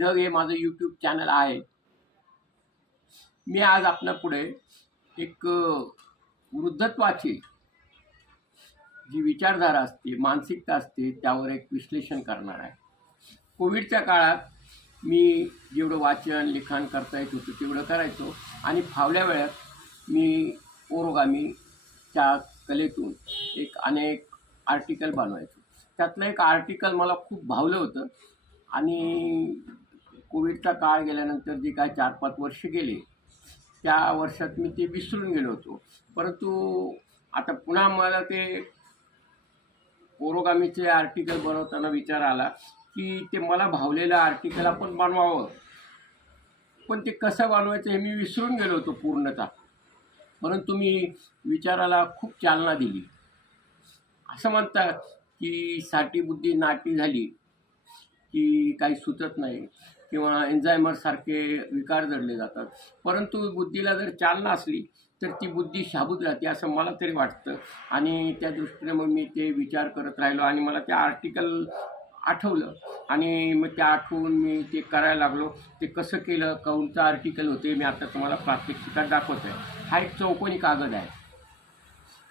धग हे माझं यूट्यूब चॅनल आहे. मी आज आपल्यापुढे एक वृद्धत्वाची जी विचारधारा असते, मानसिकता असते, त्यावर एक विश्लेषण करणार आहे. कोविडच्या काळात मी जेवढं वाचन लिखाण करता येत होतं तेवढं करायचो आणि फावल्या वेळात मी ओरोगामीच्या कलेतून अनेक आर्टिकल बनवायचो. त्यातलं एक आर्टिकल मला खूप भावलं होतं आणि कोविडचा काळ गेल्यानंतर जे काय 4-5 वर्ष गेले, त्या वर्षात मी ते विसरून गेलो होतो. परंतु आता पुन्हा मला ते ओरोगामीचे आर्टिकल बनवताना विचार आला, की ते मला भावलेलं आर्टिकल आपण बनवावं. पण ते कसं बनवायचं हे मी विसरून गेलो होतो पूर्णतः. परंतु मी विचाराला खूप चालना दिली. असं म्हणतात, की साठी बुद्धी नाटी झाली, की काही सुचत नाही किंवा एन्झायमरसारखे विकार जडले जातात. परंतु बुद्धीला जर चालना असली तर ती बुद्धी शाबूत राहते असं मला तरी वाटतं. आणि त्या दृष्टीने मग मी ते विचार करत राहिलो आणि मला ते आर्टिकल आठवलं आणि मग ते आठवून मी ते करायला लागलो. ते कसं केलं, काऊनचं आर्टिकल होते, मी आता तुम्हाला प्रात्यक्षिकात दाखवतो आहे. हा एक चौकोनी कागद आहे.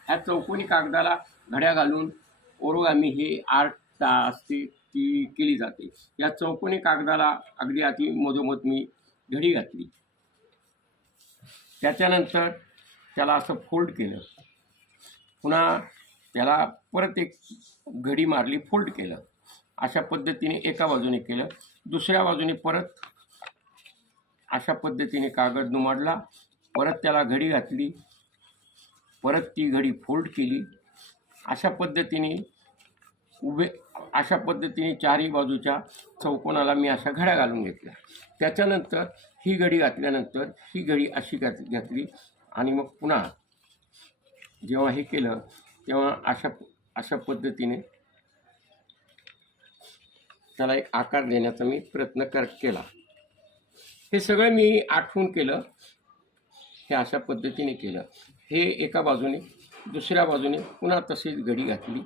ह्या चौकोनी कागदाला घड्या घालून ओरोगामी हे आर्ट असते ती केली जाते. या चौकोनी कागदाला अगदी अति मधोमध मी घडी घातली. त्याच्यानंतर त्याला असं फोल्ड केलं. पुन्हा त्याला परत एक घडी मारली, फोल्ड केलं. अशा पद्धतीने एका बाजूने केलं. दुसऱ्या बाजूने परत अशा पद्धतीने कागद दुमडला. परत त्याला घडी घातली. परत ती घडी फोल्ड केली. अशा पद्धतीने चारही बाजूच्या चौकोनाला मी अशा घड्या घालून घेतल्या. त्याच्यानंतर ही घडी घातल्यानंतर ही घडी अशी घातली आणि मग पुन्हा जेव्हा हे केलं तेव्हा अशा पद्धतीने त्याला एक आकार देण्याचा मी प्रयत्न केला. हे सगळं मी आठवून केलं. हे अशा पद्धतीने केलं. हे एका बाजूने, दुसऱ्या बाजूने पुन्हा तशीच घडी घातली.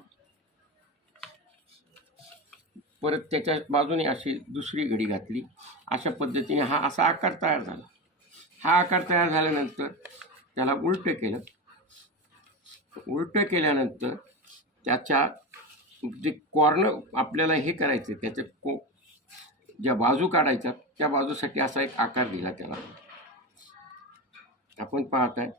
परत त्याच्या बाजूने अशी दुसरी घडी घातली. अशा पद्धतीने हा असा आकार तयार झाला. हा आकार तयार झाल्यानंतर त्याला उलटं केलं. उलटं केल्यानंतर त्याच्या जे कॉर्नर आपल्याला हे करायचं, त्याच्या ज्या बाजू काढायच्या त्या बाजूसाठी असा एक आकार दिला त्याला. आपण पाहताय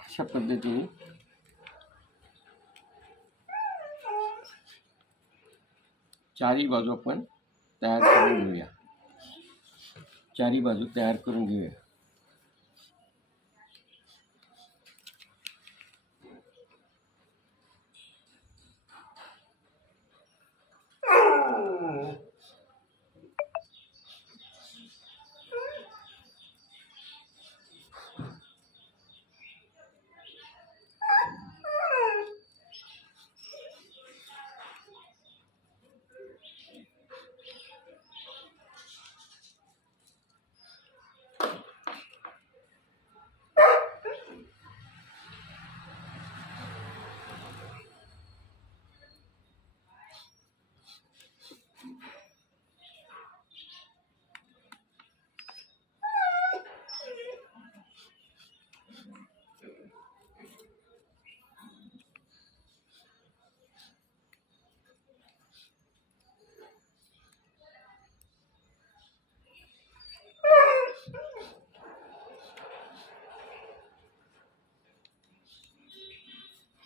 अशा पद्धतीने चारही बाजू आपण तयार करून घेऊया. चारही बाजू तयार करून घेऊया.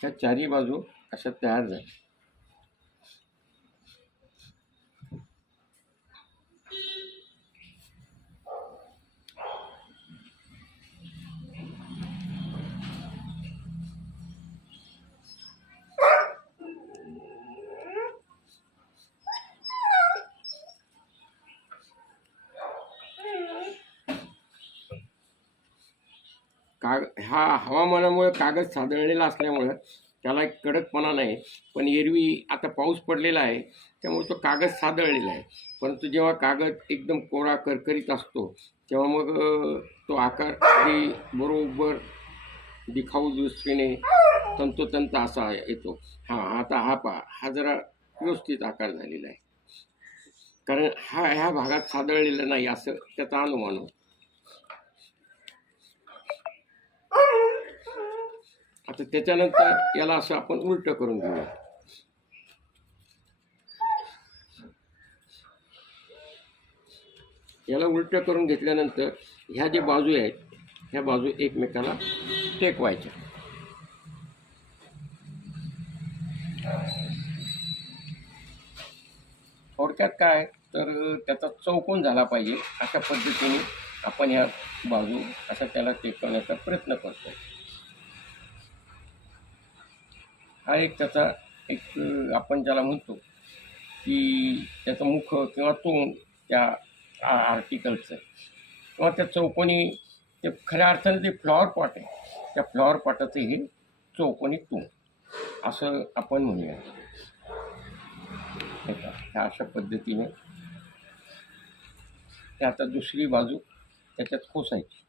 ह्या चारी बाजू अशा तयार झाल्या. ह्या हवामानामुळे कागद सादळलेला असल्यामुळं त्याला एक कडकपणा नाही. पण एरवी आता पाऊस पडलेला आहे त्यामुळे तो कागद सादळलेला आहे. परंतु जेव्हा कागद एकदम कोरा करकरीत असतो तेव्हा मग तो आकार अगदी बरोबर दिखाऊ दृष्टीने तंतोतंत असा येतो. आता हा पहा, हा जरा व्यवस्थित आकार झालेला आहे, कारण ह्या भागात सादळलेला नाही असं त्याचा अनुमान होतो. आता त्याच्यानंतर याला असं आपण उलट करून घेऊया. याला उलट करून घेतल्यानंतर ह्या जे बाजू आहेत ह्या बाजू एकमेकाला टेकवायच्या. थोडक्यात काय तर त्याचा चौकोन झाला पाहिजे अशा पद्धतीने आपण ह्या बाजू असा त्याला टेकवण्याचा प्रयत्न करतो. हा एक त्याचा एक आपण ज्याला म्हणतो की त्याचं मुख किंवा तोंड त्या आर्टिकलचं किंवा त्या चौकोनी ते खऱ्या अर्थाने ते फ्लॉवर पॉट आहे, त्या फ्लॉवर पॉटाचं हे चौकोनी तोंड असं आपण म्हणूया. ह्या अशा पद्धतीने ते आता दुसरी बाजू त्याच्यात खोसायची.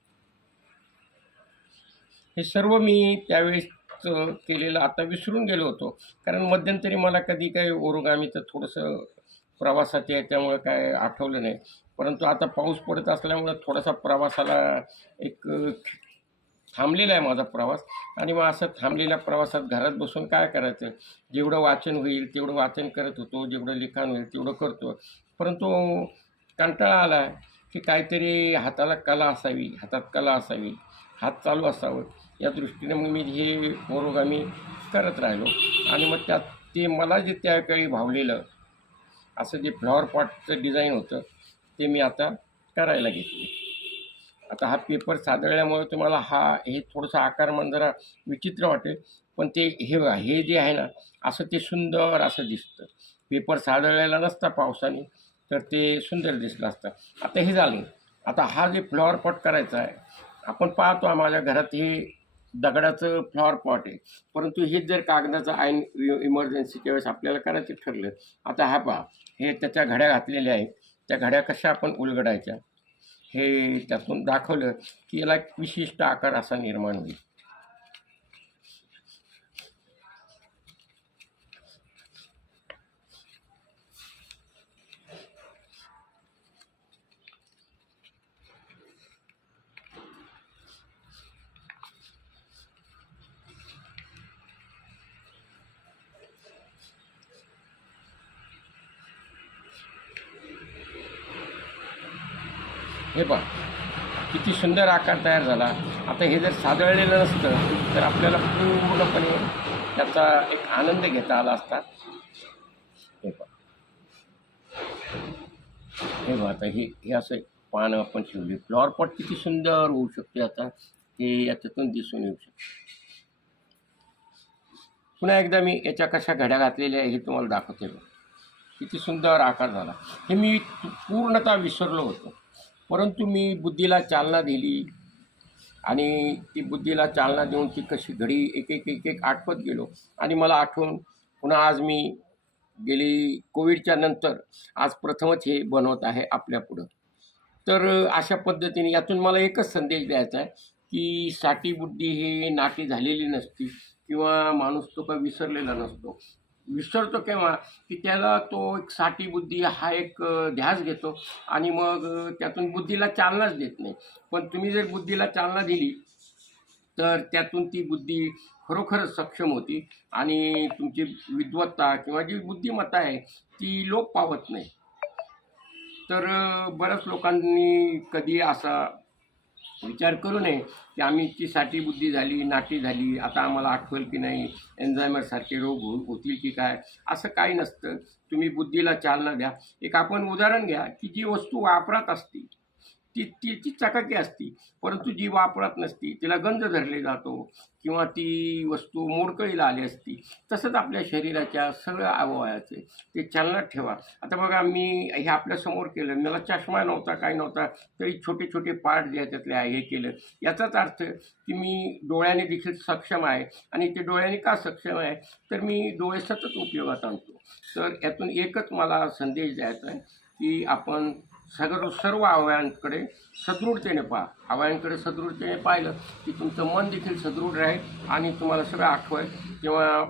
हे सर्व मी त्यावेळेस केलेलं आता विसरून गेलो होतो, कारण मध्यंतरी मला कधी काही ओरोगामीचं थोडंसं प्रवासाचे त्यामुळे काय आठवलं नाही. परंतु आता पाऊस पडत असल्यामुळं थोडासा प्रवासाला एक थांबलेला आहे माझा प्रवास. आणि मग असं थांबलेल्या प्रवासात घरात बसून काय करायचं, जेवढं वाचन होईल तेवढं वाचन करत होतो, जेवढं लिखाण होईल तेवढं करतो. परंतु कंटाळा आला की काहीतरी हाताला कला असावी, हातात कला असावी, हात चालू असावं, या दृष्टीने मग मी हे ओरोगामी करत राहिलो. आणि मग त्यात ते मला जे त्यावेळी भावलेलं असं जे फ्लॉवर पॉटचं डिझाईन होतं ते मी आता करायला घेतले. आता हा पेपर सादळल्यामुळे तुम्हाला हे थोडंसं आकारमान जरा विचित्र वाटेल, पण ते हे जे आहे ना असं ते सुंदर असं दिसतं. पेपर सादळलेला नसता पावसाने तर ते सुंदर दिसलं असतं. आता हे झालं. आता हा जे फ्लॉवर पॉट करायचा आहे, आपण पाहतो माझ्या घरात हे दगडाचं फ्लॉवर पॉट आहे, परंतु हेच जर कागदाचं ऐन इमर्जन्सीच्या वेळेस आपल्याला करायचं ठरलं. आता हा पहा, हे त्याच्या घड्या घातलेल्या आहेत, त्या घड्या कशा आपण उलगडायच्या हे त्यातून दाखवलं की याला एक विशिष्ट आकार असा निर्माण होईल. हे पहा किती सुंदर आकार तयार झाला. आता हे जर सादळलेलं नसतं तर आपल्याला पूर्णपणे त्याचा एक आनंद घेता आला असता. हे पहा, हे पहा, आता हे असं पानं आपण ठेवली. फ्लॉवर पॉट किती सुंदर होऊ शकते आता हे याच्यातून दिसून येऊ शकते. पुन्हा एकदा मी याच्या कशा घड्या घातलेल्या आहे हे तुम्हाला दाखवते. किती सुंदर आकार झाला. हे मी पूर्णतः विसरलो होतो, परंतु मी बुद्धीला चालना दिली आणि ती बुद्धीला चालना देऊन ती कशी घडी एक एक एक एक आठवत गेलो. आणि मला आठवून पुन्हा आज मी गेली कोविडच्या नंतर आज प्रथमच हे बनवत आहे आपल्यापुढं. तर अशा पद्धतीने यातून मला एकच संदेश द्यायचा आहे की साठी बुद्धी हे नाटी झालेली नसती किंवा माणूस तो का विसरलेला नसतो. विसरतो केव्हा की त्याला तो एक साठी बुद्धी हा एक ध्यास घेतो आणि मग त्यातून बुद्धीला चालनाच देत नाही. पण तुम्ही जर बुद्धीला चालना दिली तर त्यातून ती बुद्धी खरोखरच सक्षम होती आणि तुमची विद्वत्ता किंवा जी बुद्धिमत्ता आहे ती लोप पावत नाही. तर बऱ्याच लोकांनी कधी असा विचार करू नये की आमची साठी बुद्धी झाली, नाटी झाली, आता आम्हाला आठवेल की नाही, एन्झायमरसारखे रोग होतील की काय, असं काही नसतं. तुम्ही बुद्धीला चालना द्या. एक आपण उदाहरण घ्या की जी वस्तू वापरात असते तिची चकाकी असती, परंतु जी वापरात नसती तिला गंज धरले जातो किंवा ती वस्तू मोडकळीला आली असती. तसंच आपल्या शरीराच्या सगळ्या अवयवाचे ते चालनात ठेवा. आता बघा, मी हे आपल्यासमोर केलं, मला चष्मा नव्हता, काही नव्हता, तरी छोटे छोटे पार्ट जे त्यातले आहे हे केलं. याचाच अर्थ की मी डोळ्याने देखील सक्षम आहे. आणि ते डोळ्याने का सक्षम आहे, तर मी डोळे सतत उपयोगात आणतो. तर यातून एकच मला संदेश द्यायचा आहे की आपण सर्व अवयवांकडे सदृढतेने पहा. अवयवांकडे सदृढतेने पाहिलं की तुमचं मन देखील सदृढ राहील आणि तुम्हाला सगळं आठवेल. तेव्हा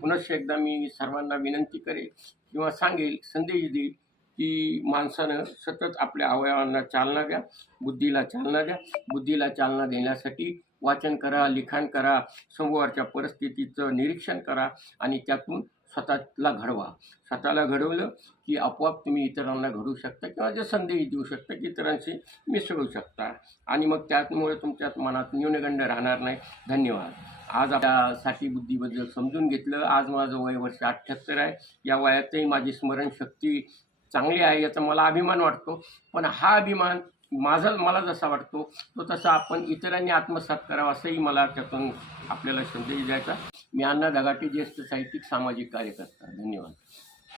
पुनश्च एकदा मी सर्वांना विनंती करेल किंवा सांगेल, संदेश देईल की माणसानं सतत आपल्या अवयवांना चालना द्या, बुद्धीला चालना द्या. बुद्धीला चालना देण्यासाठी वाचन करा, लिखाण करा, समोरच्या परिस्थितीचं निरीक्षण करा आणि त्यातून स्वतःला घडवा. स्वतःला घडवलं की आपोआप तुम्ही इतरांना घडवू शकता किंवा जे संदेश देऊ शकता की इतरांशी मिसळू शकता आणि मग त्यामुळे तुमच्यात मनात न्यूनगंड राहणार नाही. धन्यवाद. आज आपल्या साठी बुद्धीबद्दल समजून घेतलं. आज माझं वय वर्ष 78 आहे. या वयातही माझी स्मरणशक्ती चांगली आहे याचा मला अभिमान वाटतो. पण हा अभिमान मला जसा वाटतो तो तसा आपण इतरांनी आत्मसात करावा, असंही मला त्यातून आपल्याला संदेश द्यायचा. मी अण्णा धगाटे, ज्येष्ठ साहित्यिक, सामाजिक कार्यकर्ता. धन्यवाद.